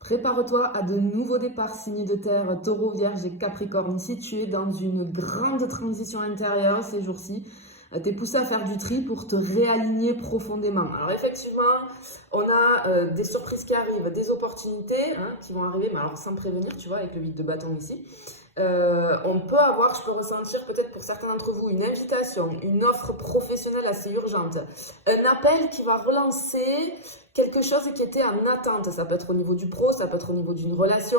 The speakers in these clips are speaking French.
Prépare-toi à de nouveaux départs, signes de terre, taureau, vierge et capricorne. Ici, tu es dans une grande transition intérieure ces jours-ci. Tu es poussé à faire du tri pour te réaligner profondément. Alors effectivement, on a des surprises qui arrivent, des opportunités qui vont arriver, mais alors sans prévenir, tu vois, avec le 8 de bâton ici. On peut avoir, je peux ressentir peut-être pour certains d'entre vous, une invitation, une offre professionnelle assez urgente, un appel qui va relancer quelque chose qui était en attente. Ça peut être au niveau du pro, ça peut être au niveau d'une relation.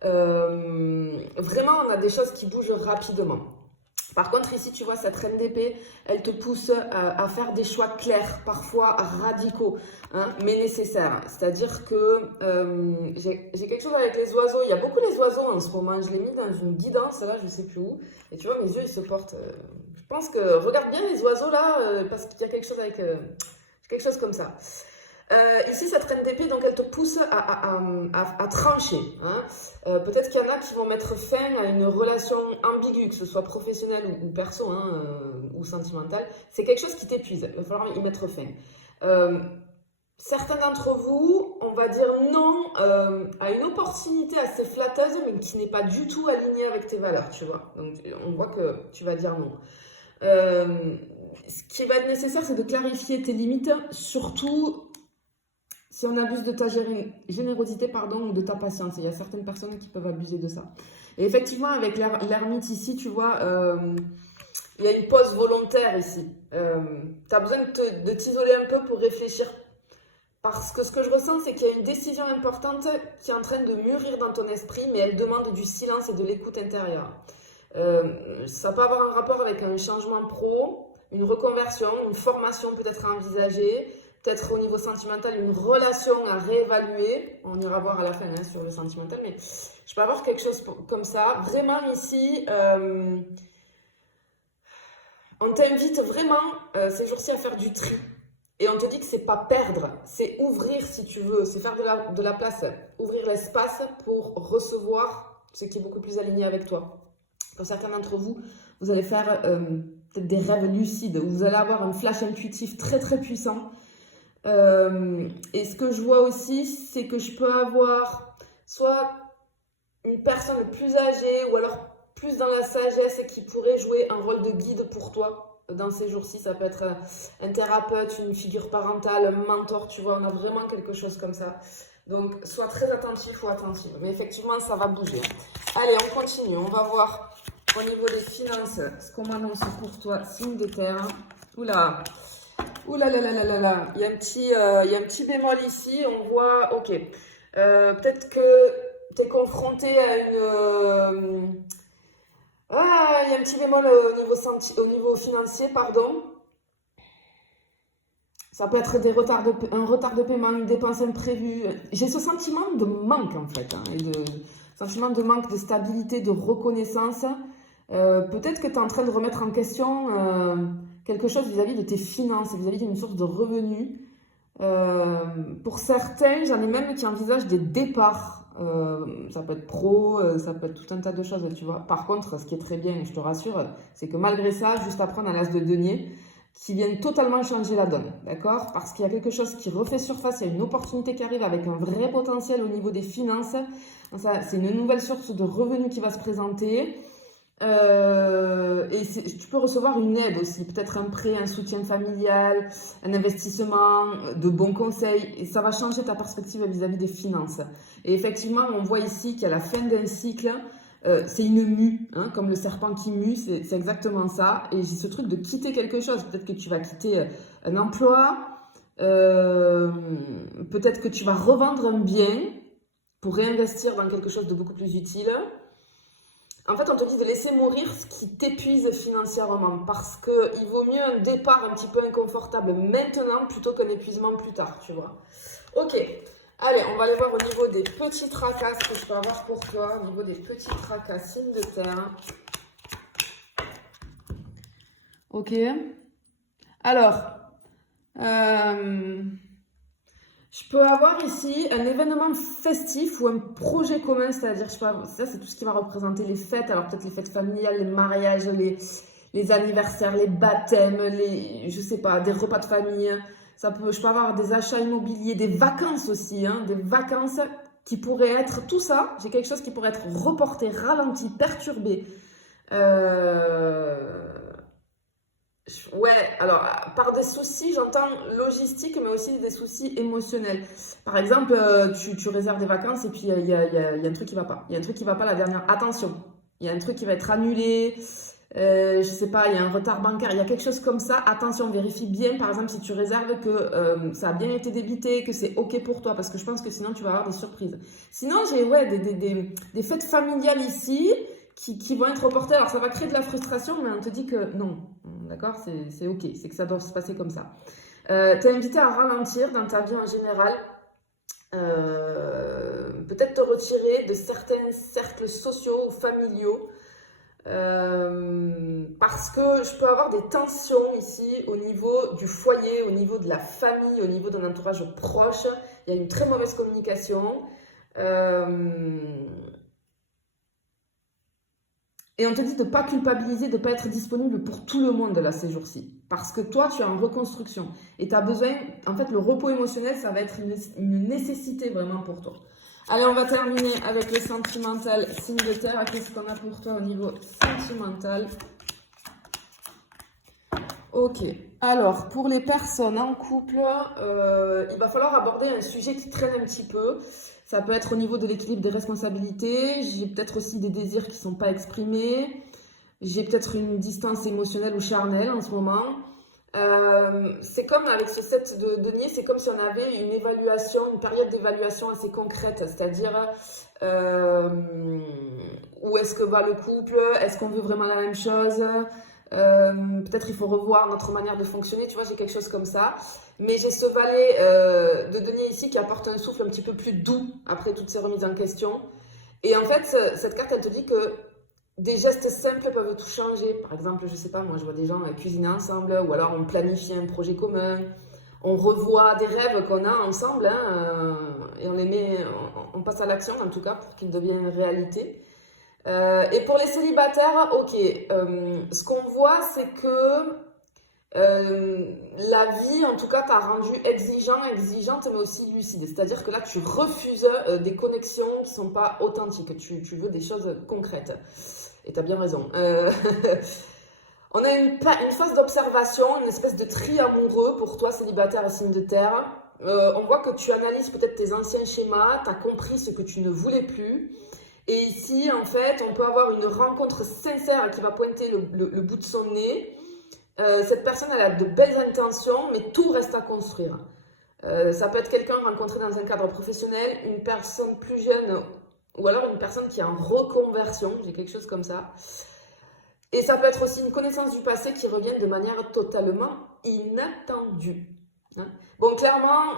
Vraiment, on a des choses qui bougent rapidement. Par contre, ici, tu vois, cette reine d'épée, elle te pousse à faire des choix clairs, parfois radicaux, mais nécessaires. C'est-à-dire que j'ai quelque chose avec les oiseaux. Il y a beaucoup les oiseaux en ce moment. Je l'ai mis dans une guidance, là, je ne sais plus où. Et tu vois, mes yeux, ils se portent. Je pense que, regarde bien les oiseaux, là, parce qu'il y a quelque chose avec... quelque chose comme ça. Ici, cette reine d'épée, donc elle te pousse à trancher. Peut-être qu'il y en a qui vont mettre fin à une relation ambiguë, que ce soit professionnelle ou perso ou sentimentale. C'est quelque chose qui t'épuise. Il va falloir y mettre fin. Certains d'entre vous, on va dire non à une opportunité assez flatteuse, mais qui n'est pas du tout alignée avec tes valeurs, tu vois. Donc, on voit que tu vas dire non. Ce qui va être nécessaire, c'est de clarifier tes limites, surtout si on abuse de ta générosité ou de ta patience. Il y a certaines personnes qui peuvent abuser de ça. Et effectivement, avec l'ermite ici, tu vois, il y a une pause volontaire ici. Tu as besoin de t'isoler un peu pour réfléchir. Parce que ce que je ressens, c'est qu'il y a une décision importante qui est en train de mûrir dans ton esprit, mais elle demande du silence et de l'écoute intérieure. Ça peut avoir un rapport avec un changement pro, une reconversion, une formation peut-être à envisager, peut-être au niveau sentimental, une relation à réévaluer. On ira voir à la fin sur le sentimental, mais je peux avoir quelque chose comme ça. Vraiment ici, on t'invite vraiment ces jours-ci à faire du tri. Et on te dit que c'est pas perdre, c'est ouvrir si tu veux, c'est faire de la place, ouvrir l'espace pour recevoir ce qui est beaucoup plus aligné avec toi. Pour certains d'entre vous, vous allez faire peut-être des rêves lucides, où vous allez avoir un flash intuitif très très puissant. Et ce que je vois aussi, c'est que je peux avoir soit une personne plus âgée ou alors plus dans la sagesse qui pourrait jouer un rôle de guide pour toi dans ces jours-ci. Ça peut être un thérapeute, une figure parentale, un mentor, tu vois, on a vraiment quelque chose comme ça. Donc, sois très attentif ou attentive. Mais effectivement, ça va bouger. Allez, on continue. On va voir au niveau des finances ce qu'on m'annonce pour toi, signe de terre. Oula! Ouh là là là là là là, il y a un petit bémol ici, on voit, ok, peut-être que tu es confronté à une... il y a un petit bémol au niveau financier, pardon. Ça peut être un retard de paiement, une dépense imprévue. J'ai ce sentiment de manque en fait, sentiment de manque de stabilité, de reconnaissance. Peut-être que tu es en train de remettre en question quelque chose vis-à-vis de tes finances, vis-à-vis d'une source de revenus. Pour certains, j'en ai même qui envisagent des départs. Ça peut être pro, ça peut être tout un tas de choses, tu vois. Par contre, ce qui est très bien, je te rassure, c'est que malgré ça, juste après, on a l'as de denier qui viennent totalement changer la donne, d'accord? Parce qu'il y a quelque chose qui refait surface, il y a une opportunité qui arrive avec un vrai potentiel au niveau des finances. C'est une nouvelle source de revenus qui va se présenter. Et tu peux recevoir une aide aussi, peut-être un prêt, un soutien familial, un investissement, de bons conseils, et ça va changer ta perspective vis-à-vis des finances. Et effectivement, on voit ici qu'à la fin d'un cycle, c'est une mue, comme le serpent qui mue, c'est exactement ça. Et j'ai ce truc de quitter quelque chose. Peut-être que tu vas quitter un emploi, peut-être que tu vas revendre un bien pour réinvestir dans quelque chose de beaucoup plus utile. En fait, on te dit de laisser mourir ce qui t'épuise financièrement parce qu'il vaut mieux un départ un petit peu inconfortable maintenant plutôt qu'un épuisement plus tard, tu vois. Ok, allez, on va aller voir au niveau des petits tracas ce que je peux avoir pour toi, au niveau des petits tracas, signe de terre. Ok, alors, je peux avoir ici un événement festif ou un projet commun, c'est-à-dire, ça c'est tout ce qui va représenter les fêtes, alors peut-être les fêtes familiales, les mariages, les anniversaires, les baptêmes, je sais pas, des repas de famille. Je peux avoir des achats immobiliers, des vacances aussi, des vacances qui pourrait être tout ça. J'ai quelque chose qui pourrait être reporté, ralenti, perturbé. Ouais, alors par des soucis, j'entends logistique, mais aussi des soucis émotionnels. Par exemple, tu réserves des vacances et puis il y a un truc qui va pas. Il y a un truc qui va pas la dernière. Attention, il y a un truc qui va être annulé. Je sais pas, il y a un retard bancaire, il y a quelque chose comme ça. Attention, vérifie bien, par exemple, si tu réserves que ça a bien été débité, que c'est OK pour toi, parce que je pense que sinon tu vas avoir des surprises. Sinon, j'ai des fêtes familiales ici qui vont être reportées. Alors, ça va créer de la frustration, mais on te dit que non, d'accord, c'est OK, c'est que ça doit se passer comme ça. Tu es invité à ralentir dans ta vie en général. Peut-être te retirer de certains cercles sociaux ou familiaux. Parce que je peux avoir des tensions ici au niveau du foyer, au niveau de la famille, au niveau d'un entourage proche. Il y a une très mauvaise communication. Et on te dit de ne pas culpabiliser, de ne pas être disponible pour tout le monde là, ces jours-ci. Parce que toi, tu es en reconstruction. Et tu as besoin, en fait, le repos émotionnel, ça va être une nécessité vraiment pour toi. Allez, on va terminer avec le sentimental signe de terre. Qu'est-ce qu'on a pour toi au niveau sentimental? Ok. Alors, pour les personnes en couple, il va falloir aborder un sujet qui traîne un petit peu. Ça peut être au niveau de l'équilibre des responsabilités. J'ai peut-être aussi des désirs qui ne sont pas exprimés. J'ai peut-être une distance émotionnelle ou charnelle en ce moment. C'est comme avec ce set de denier, c'est comme si on avait une évaluation, une période d'évaluation assez concrète, c'est-à-dire où est-ce que va le couple, est-ce qu'on veut vraiment la même chose, peut-être il faut revoir notre manière de fonctionner, tu vois, j'ai quelque chose comme ça. Mais j'ai ce valet de denier ici qui apporte un souffle un petit peu plus doux après toutes ces remises en question. Et en fait, cette carte, elle te dit que des gestes simples peuvent tout changer. Par exemple, je sais pas, moi je vois des gens cuisiner ensemble, ou alors on planifie un projet commun, on revoit des rêves qu'on a ensemble, et on les met, on passe à l'action en tout cas pour qu'ils deviennent réalité. Et pour les célibataires, ok, ce qu'on voit c'est que la vie en tout cas t'a rendu exigeante mais aussi lucide. C'est-à-dire que là tu refuses des connexions qui sont pas authentiques, tu veux des choses concrètes. Et tu as bien raison. On a une phase d'observation, une espèce de tri amoureux pour toi, célibataire et signe de terre. On voit que tu analyses peut-être tes anciens schémas, tu as compris ce que tu ne voulais plus. Et ici, en fait, on peut avoir une rencontre sincère qui va pointer le bout de son nez. Cette personne, elle a de belles intentions, mais tout reste à construire. Ça peut être quelqu'un rencontré dans un cadre professionnel, une personne plus jeune, ou alors une personne qui est en reconversion, j'ai quelque chose comme ça. Et ça peut être aussi une connaissance du passé qui revient de manière totalement inattendue. Bon, clairement,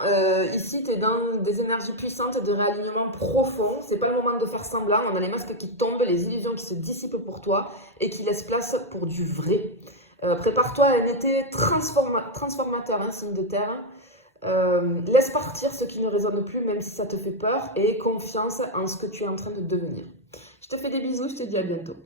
ici, tu es dans des énergies puissantes, de réalignement profond. C'est pas le moment de faire semblant. On a les masques qui tombent, les illusions qui se dissipent pour toi et qui laissent place pour du vrai. Prépare-toi à un été transformateur, signe de terre. Laisse partir ce qui ne résonne plus, même si ça te fait peur, et confiance en ce que tu es en train de devenir. Je te fais des bisous, je te dis à bientôt.